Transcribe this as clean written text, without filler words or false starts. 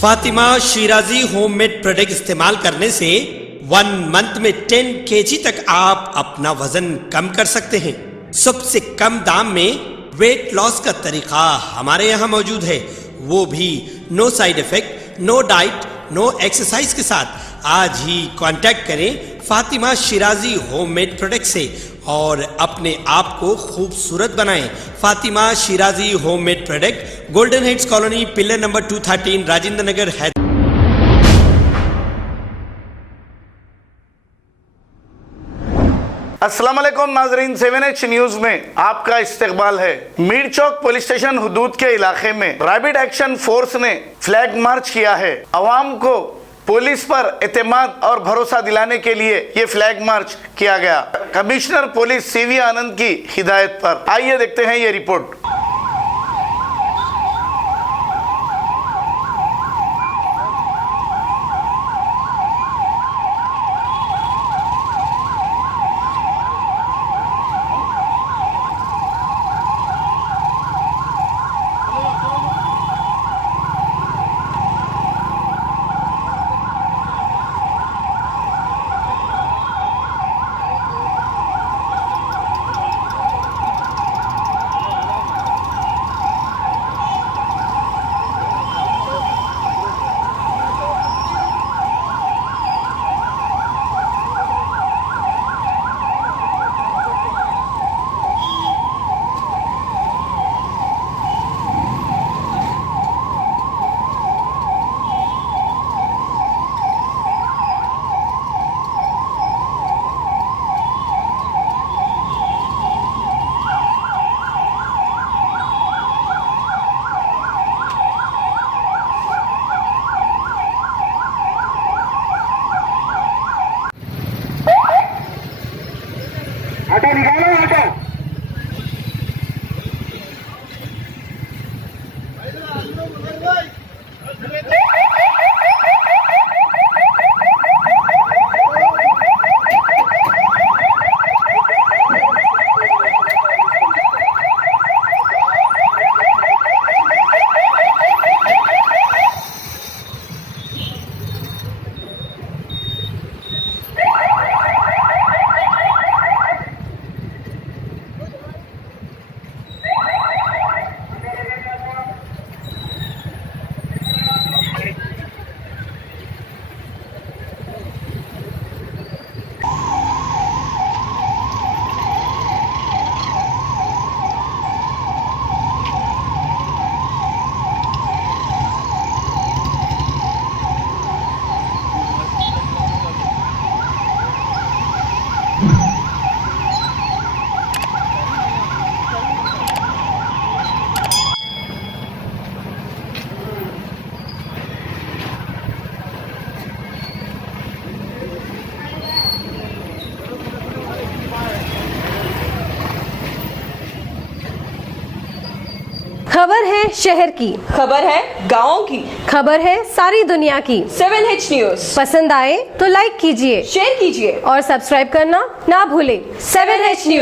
Fatima Shirazi homemade product इस्तेमाल करने से 1 मंथ में 10 kg तक आप अपना वजन कम कर सकते हैं। सबसे कम दाम में वेट लॉस का तरीका हमारे यहाँ मौजूद है, वो भी no side effect, no diet, no exercise के साथ। आज ही कांटेक्ट करें फातिमा शिराजी होममेड प्रोडक्ट से और अपने आप को खूबसूरत बनाएं। Fatima Shirazi homemade product, golden heads colony, pillar number 213, Rajendra Nagar, Hyderabad. अस्सलाम वालेकुम नाजरीन, 7H न्यूज में आपका इस्तकबाल है। मीर चौक पुलिस स्टेशन हुदूद के इलाके में रैपिड एक्शन फोर्स ने फ्लैग मार्च किया है। अवाम को पुलिस पर एतमाद और भरोसा दिलाने के लिए ये फ्लैग मार्च किया गया, कमिश्नर पुलिस CV आनंद की हिदायत पर। आइए देखते हैं ये रिपोर्ट। आटा निकालो, आटा। खबर है शहर की, खबर है गाँव की, खबर है सारी दुनिया की। 7H न्यूज पसंद आए तो लाइक कीजिए, शेयर कीजिए और सब्सक्राइब करना ना भूलें। 7H news.